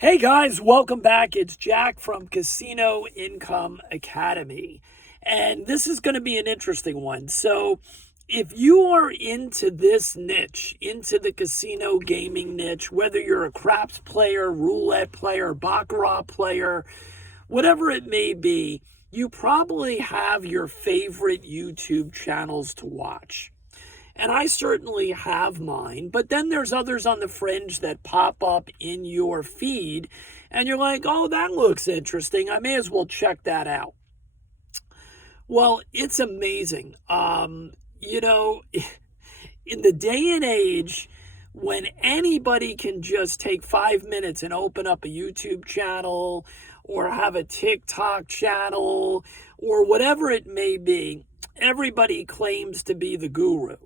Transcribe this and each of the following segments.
Hey guys, welcome back. It's Jack from Casino Income Academy. And this is going to be an interesting one. So, if you are into this niche, into the casino gaming niche, whether you're a craps player, roulette player, baccarat player, whatever it may be, you probably have your favorite YouTube channels to watch. And I certainly have mine, but then there's others on the fringe that pop up in your feed, and you're like, oh, that looks interesting. I may as well check that out. Well, it's amazing. In the day and age when anybody can just take 5 minutes and open up a YouTube channel or have a TikTok channel or whatever it may be, everybody claims to be the guru.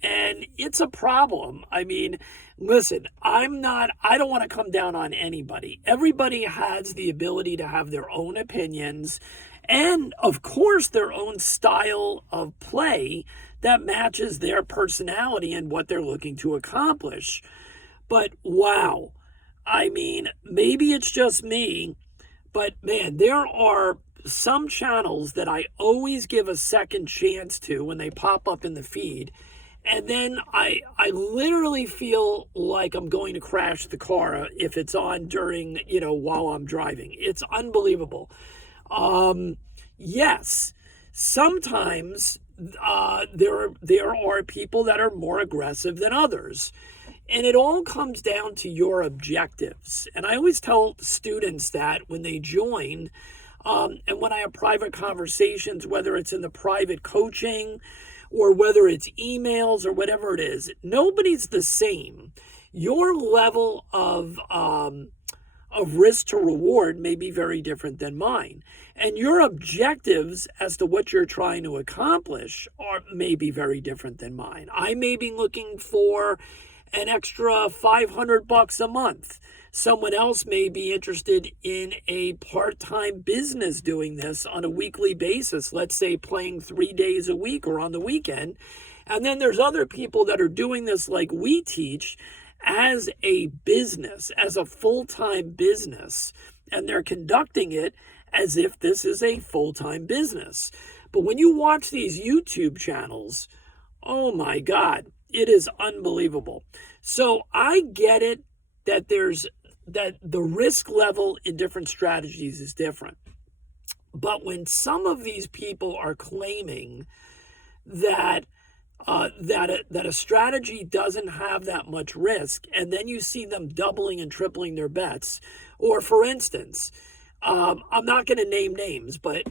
And it's a problem. I mean, listen, I don't want to come down on anybody. Everybody has the ability to have their own opinions and, of course, their own style of play that matches their personality and what they're looking to accomplish. But wow, I mean, maybe it's just me, but man, there are some channels that I always give a second chance to when they pop up in the feed. And then I literally feel like I'm going to crash the car if it's on during, while I'm driving. It's unbelievable. Yes, sometimes there are people that are more aggressive than others. And it all comes down to your objectives. And I always tell students that when they join, and when I have private conversations, whether it's in the private coaching or whether it's emails or whatever it is, nobody's the same. Your level of risk to reward may be very different than mine. And your objectives as to what you're trying to accomplish may be very different than mine. I may be looking for an extra $500 a month. Someone else may be interested in a part-time business doing this on a weekly basis, let's say playing 3 days a week or on the weekend. And then there's other people that are doing this like we teach as a business, as a full-time business, and they're conducting it as if this is a full-time business. But when you watch these YouTube channels, oh my God, it is unbelievable. So I get it that the risk level in different strategies is different. But when some of these people are claiming that a strategy doesn't have that much risk, and then you see them doubling and tripling their bets, or for instance, I'm not going to name names, but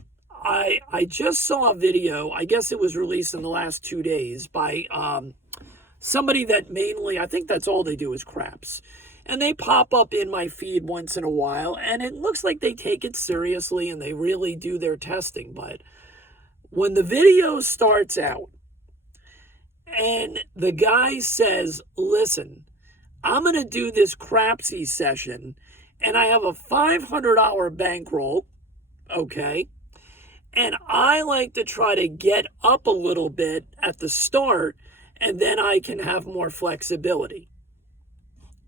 I just saw a video, I guess it was released in the last 2 days, by somebody that mainly, I think that's all they do is craps. And they pop up in my feed once in a while, and it looks like they take it seriously and they really do their testing. But when the video starts out and the guy says, listen, I'm going to do this crapsy session and I have a $500 bankroll, okay? And I like to try to get up a little bit at the start and then I can have more flexibility.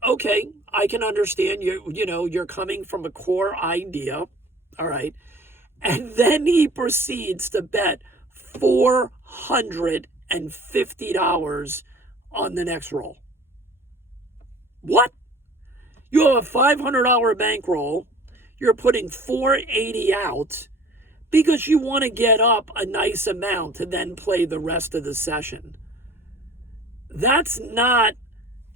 Okay, I can understand you're coming from a core idea, all right? And then he proceeds to bet $450 on the next roll. What? You have a $500 bankroll, you're putting $480 out because you want to get up a nice amount to then play the rest of the session. That's not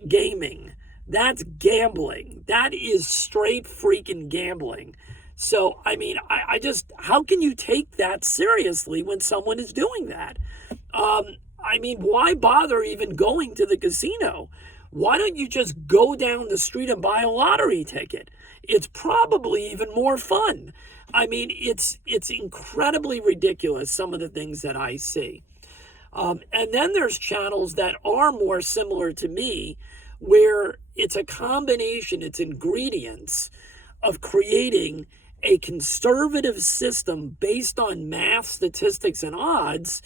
gaming. That's gambling. That is straight freaking gambling. So, I mean, I just, how can you take that seriously when someone is doing that? I mean, why bother even going to the casino? Why don't you just go down the street and buy a lottery ticket? It's probably even more fun. I mean, it's incredibly ridiculous, some of the things that I see. And then there's channels that are more similar to me, where it's a combination, it's ingredients of creating a conservative system based on math, statistics, and odds.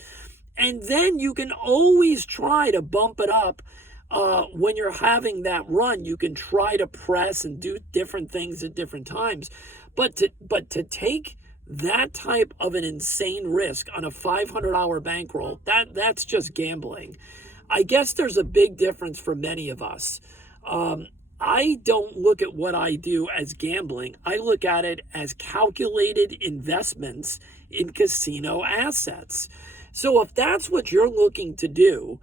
And then you can always try to bump it up when you're having that run, you can try to press and do different things at different times. But to take that type of an insane risk on a 500-hour bankroll, that's just gambling. I guess there's a big difference for many of us. I don't look at what I do as gambling. I look at it as calculated investments in casino assets. So if that's what you're looking to do,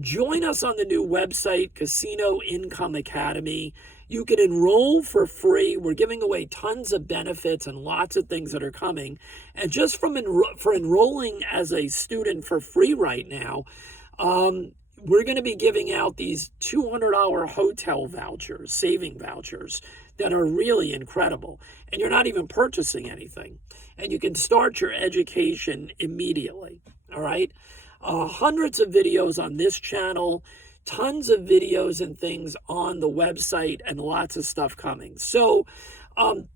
join us on the new website, Casino Income Academy. You can enroll for free. We're giving away tons of benefits and lots of things that are coming. And just for enrolling as a student for free right now, we're going to be giving out these 200-hour hotel vouchers, saving vouchers, that are really incredible. And you're not even purchasing anything. And you can start your education immediately. All right? Hundreds of videos on this channel, tons of videos and things on the website, and lots of stuff coming. So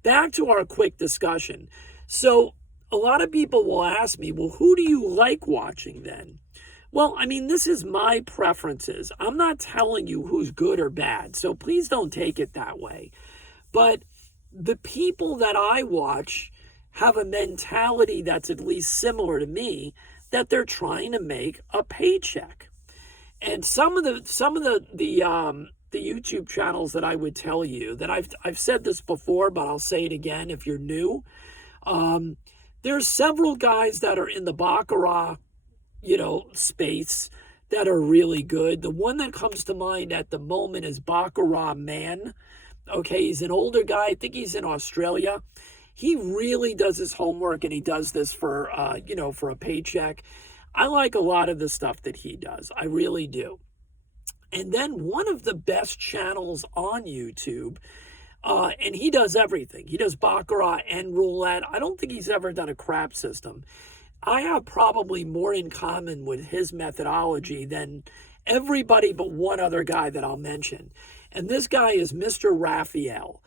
back to our quick discussion. So a lot of people will ask me, well, who do you like watching then? Well, I mean, this is my preferences. I'm not telling you who's good or bad, so please don't take it that way. But the people that I watch have a mentality that's at least similar to me, that they're trying to make a paycheck. And some of the YouTube channels that I would tell you, that I've said this before, but I'll say it again if you're new. There's several guys that are in the baccarat, space that are really good. The one that comes to mind at the moment is Baccarat Man. Okay, he's an older guy. I think he's in Australia. He really does his homework, and he does this for a paycheck. I like a lot of the stuff that he does. I really do. And then one of the best channels on YouTube, and he does everything. He does baccarat and roulette. I don't think he's ever done a crap system. I have probably more in common with his methodology than everybody but one other guy that I'll mention. And this guy is Mr. Raphael.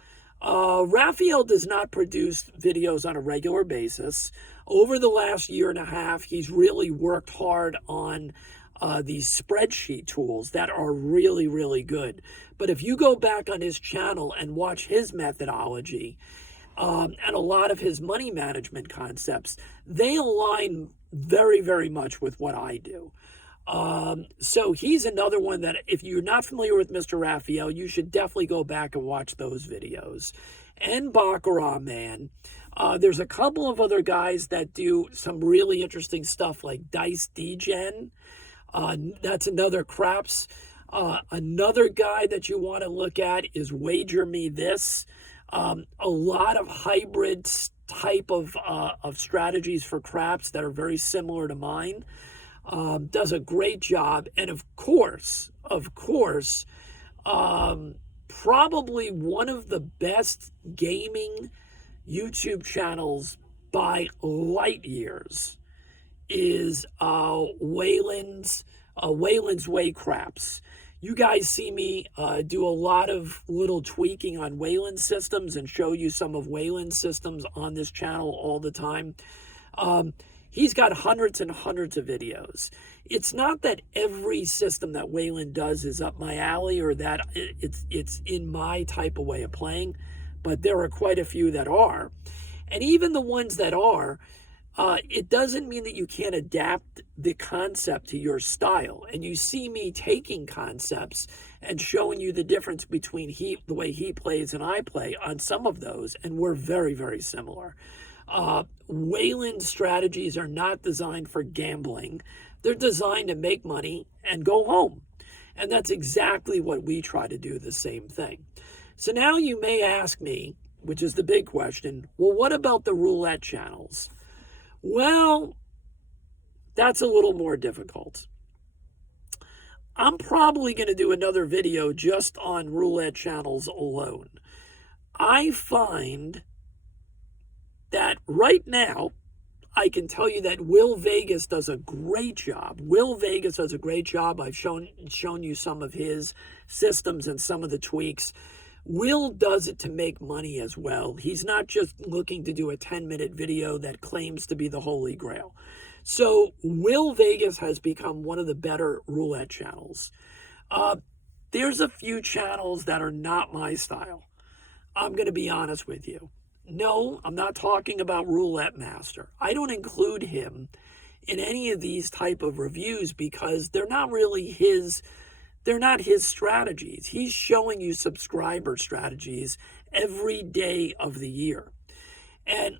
Raphael does not produce videos on a regular basis. Over the last year and a half, he's really worked hard on these spreadsheet tools that are really, really good. But if you go back on his channel and watch his methodology, and a lot of his money management concepts, they align very, very much with what I do. So he's another one that if you're not familiar with Mr. Raphael, you should definitely go back and watch those videos. And Baccarat Man. There's a couple of other guys that do some really interesting stuff like Dice Degen. That's another craps. Another guy that you want to look at is Wager Me This. A lot of hybrid type of strategies for craps that are very similar to mine. Does a great job. And of course, probably one of the best gaming YouTube channels by light years is Waylon's Way Craps. You guys see me do a lot of little tweaking on Waylon systems and show you some of Waylon's systems on this channel all the time. He's got hundreds and hundreds of videos. It's not that every system that Waylon does is up my alley or that it's in my type of way of playing, but there are quite a few that are. And even the ones that are, it doesn't mean that you can't adapt the concept to your style. And you see me taking concepts and showing you the difference between the way he plays and I play on some of those, and we're very, very similar. Waylon's strategies are not designed for gambling. They're designed to make money and go home. And that's exactly what we try to do, the same thing. So now you may ask me, which is the big question, well, what about the roulette channels? Well, that's a little more difficult. I'm probably going to do another video just on roulette channels alone. I find that right now, I can tell you that Will Vegas does a great job. Will Vegas does a great job. I've shown you some of his systems and some of the tweaks. Will does it to make money as well. He's not just looking to do a 10-minute video that claims to be the Holy Grail. So Will Vegas has become one of the better roulette channels. There's a few channels that are not my style. I'm going to be honest with you. No, I'm not talking about Roulette Master. I don't include him in any of these type of reviews because they're not really they're not his strategies. He's showing you subscriber strategies every day of the year. And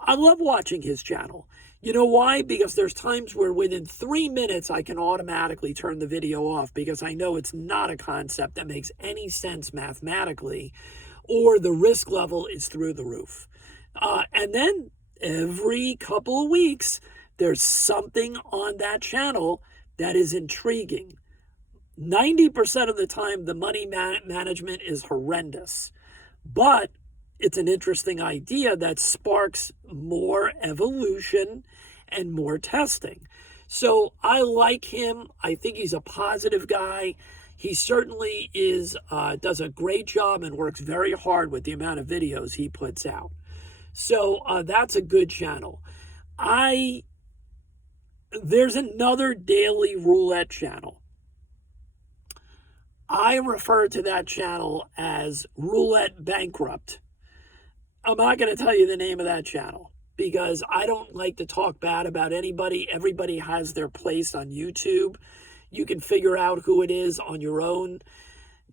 I love watching his channel. You know why? Because there's times where within 3 minutes I can automatically turn the video off because I know it's not a concept that makes any sense mathematically, or the risk level is through the roof. And then every couple of weeks, there's something on that channel that is intriguing. 90% of the time, the money management is horrendous, but it's an interesting idea that sparks more evolution and more testing. So I like him. I think he's a positive guy. He certainly does a great job and works very hard with the amount of videos he puts out. So that's a good channel. There's another daily roulette channel. I refer to that channel as Roulette Bankrupt. I'm not going to tell you the name of that channel because I don't like to talk bad about anybody. Everybody has their place on YouTube. You can figure out who it is on your own.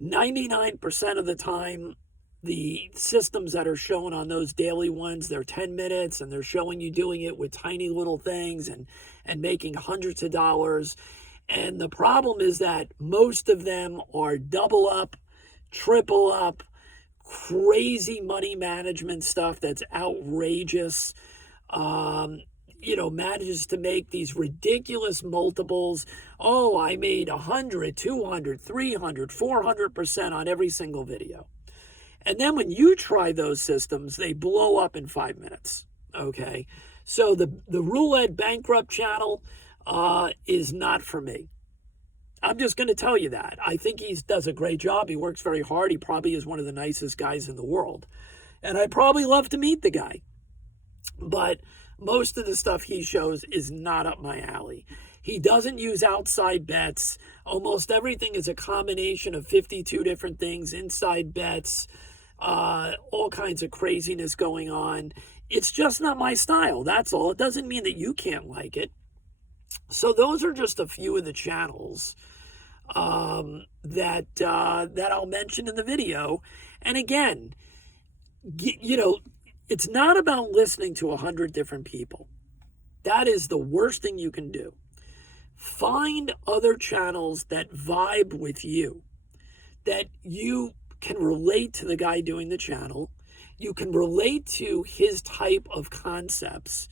99% of the time, the systems that are shown on those daily ones, they're 10 minutes and they're showing you doing it with tiny little things and making hundreds of dollars. And the problem is that most of them are double up, triple up, crazy money management stuff that's outrageous. Manages to make these ridiculous multiples. Oh, I made 100, 200, 300, 400% on every single video. And then when you try those systems, they blow up in 5 minutes. Okay. So the Roulette Bankrupt channel is not for me. I'm just going to tell you that. I think he does a great job. He works very hard. He probably is one of the nicest guys in the world. And I'd probably love to meet the guy. But most of the stuff he shows is not up my alley. He doesn't use outside bets. Almost everything is a combination of 52 different things, inside bets, all kinds of craziness going on. It's just not my style. That's all. It doesn't mean that you can't like it. So those are just a few of the channels that I'll mention in the video. And again, it's not about listening to 100 different people. That is the worst thing you can do. Find other channels that vibe with you, that you can relate to the guy doing the channel. You can relate to his type of concepts,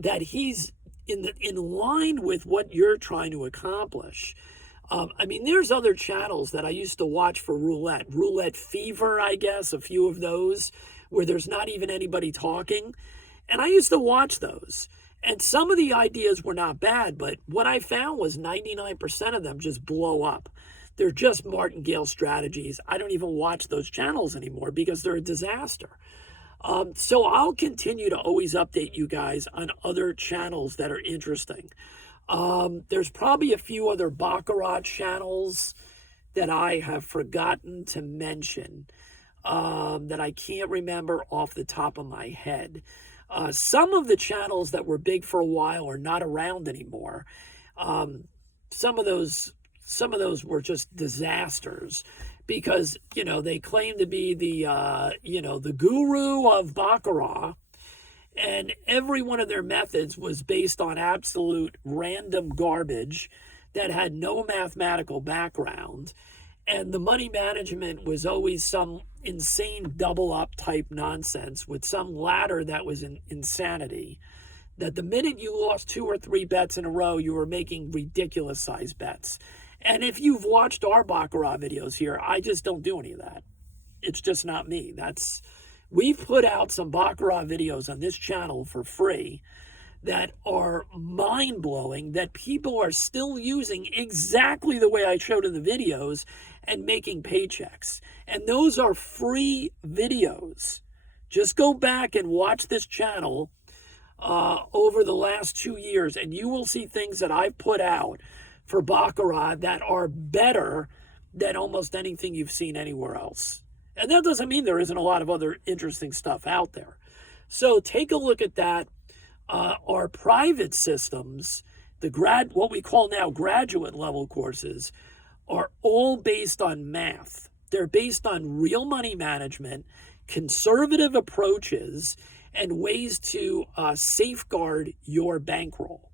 that he's in line with what you're trying to accomplish. There's other channels that I used to watch for Roulette Fever, I guess, a few of those where there's not even anybody talking. And I used to watch those. And some of the ideas were not bad, but what I found was 99% of them just blow up. They're just martingale strategies. I don't even watch those channels anymore because they're a disaster. So I'll continue to always update you guys on other channels that are interesting. There's probably a few other baccarat channels that I have forgotten to mention that I can't remember off the top of my head. Some of the channels that were big for a while are not around anymore. Some of those were just disasters because, they claim to be the guru of baccarat, and every one of their methods was based on absolute random garbage that had no mathematical background. And the money management was always some insane double up type nonsense with some ladder that was insanity. That the minute you lost 2 or 3 bets in a row, you were making ridiculous sized bets. And if you've watched our baccarat videos here, I just don't do any of that. It's just not me. We've put out some baccarat videos on this channel for free that are mind-blowing, that people are still using exactly the way I showed in the videos and making paychecks. And those are free videos. Just go back and watch this channel over the last 2 years, and you will see things that I've put out for baccarat that are better than almost anything you've seen anywhere else. And that doesn't mean there isn't a lot of other interesting stuff out there. So take a look at that. Our private systems, what we call now graduate level courses, are all based on math. They're based on real money management, conservative approaches, and ways to safeguard your bankroll.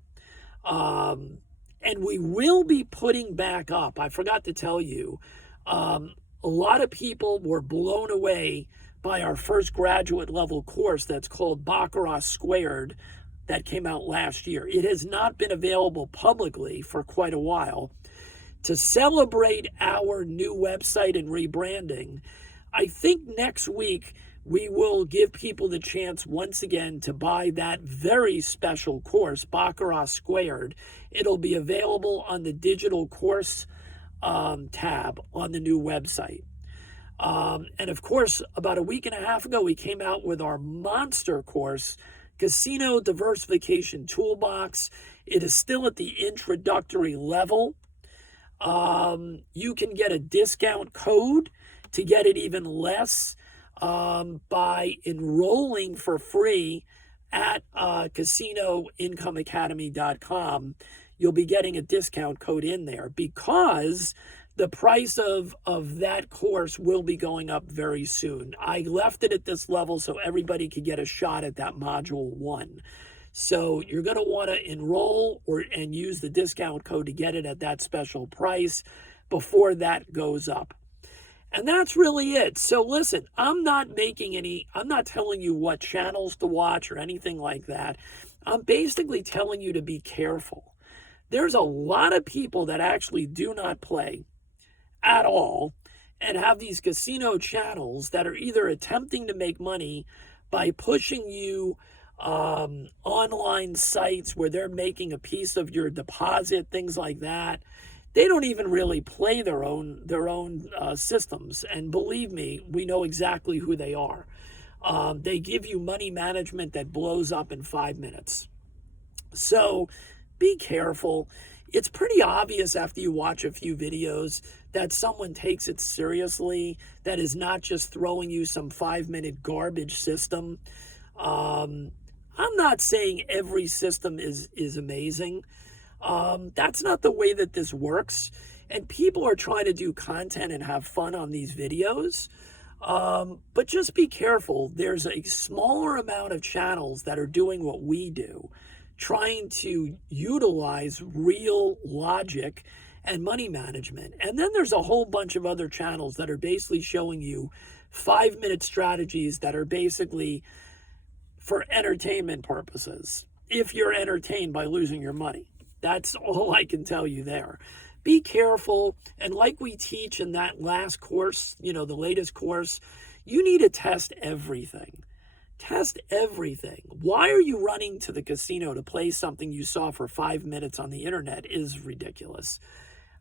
And we will be putting back up, I forgot to tell you, a lot of people were blown away by our first graduate level course that's called Baccarat Squared that came out last year. It has not been available publicly for quite a while. To celebrate our new website and rebranding, I think next week we will give people the chance once again to buy that very special course, Baccarat Squared. It'll be available on the digital course tab on the new website. And of course, about a week and a half ago, we came out with our monster course, Casino Diversification Toolbox. It is still at the introductory level. You can get a discount code to get it even less by enrolling for free at casinoincomeacademy.com. You'll be getting a discount code in there because the price of that course will be going up very soon. I left it at this level so everybody could get a shot at that module 1. So you're going to want to enroll and use the discount code to get it at that special price before that goes up. And that's really it. So listen, I'm not telling you what channels to watch or anything like that. I'm basically telling you to be careful. There's a lot of people that actually do not play at all and have these casino channels that are either attempting to make money by pushing you online sites where they're making a piece of your deposit, things like that. They don't even really play their own systems. And believe me, we know exactly who they are. They give you money management that blows up in 5 minutes. So be careful. It's pretty obvious after you watch a few videos that someone takes it seriously, that is not just throwing you some 5-minute garbage system. I'm not saying every system is amazing. That's not the way that this works. And people are trying to do content and have fun on these videos. But just be careful. There's a smaller amount of channels that are doing what we do, trying to utilize real logic and money management. And then there's a whole bunch of other channels that are basically showing you 5-minute strategies that are basically for entertainment purposes. If you're entertained by losing your money, that's all I can tell you there. Be careful. And like we teach in that last course, the latest course, you need to test everything. Test everything. Why are you running to the casino to play something you saw for 5 minutes on the internet is ridiculous.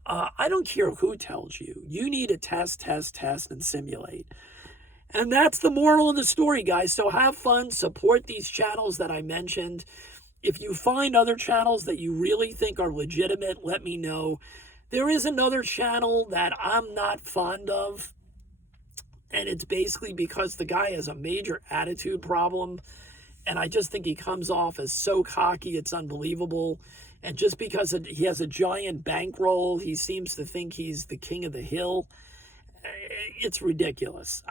I don't care who tells you. You need to test, and simulate. And that's the moral of the story, guys. So have fun. Support these channels that I mentioned. If you find other channels that you really think are legitimate, let me know. There is another channel that I'm not fond of. And it's basically because the guy has a major attitude problem. And I just think he comes off as so cocky, it's unbelievable. And just because he has a giant bankroll, he seems to think he's the king of the hill. It's ridiculous.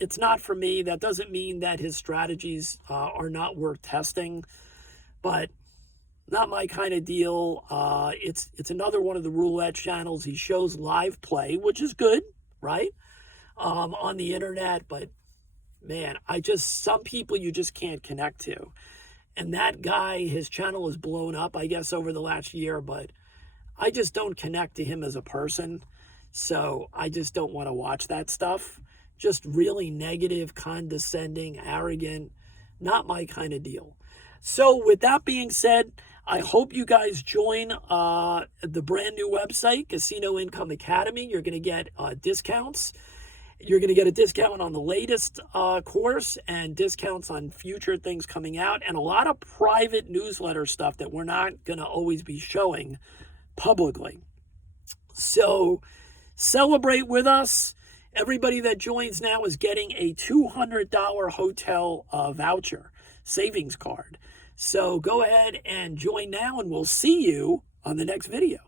It's not for me. That doesn't mean that his strategies are not worth testing, but not my kind of deal. It's another one of the roulette channels. He shows live play, which is good, right? On the internet, but man, some people you just can't connect to. And that guy, his channel is blown up, I guess, over the last year, but I just don't connect to him as a person. So I just don't want to watch that stuff. Just really negative, condescending, arrogant, not my kind of deal. So with that being said, I hope you guys join the brand new website, Casino Income Academy. You're going to get discounts. You're going to get a discount on the latest course and discounts on future things coming out, and a lot of private newsletter stuff that we're not going to always be showing publicly. So celebrate with us. Everybody that joins now is getting a $200 hotel voucher, savings card. So go ahead and join now, and we'll see you on the next video.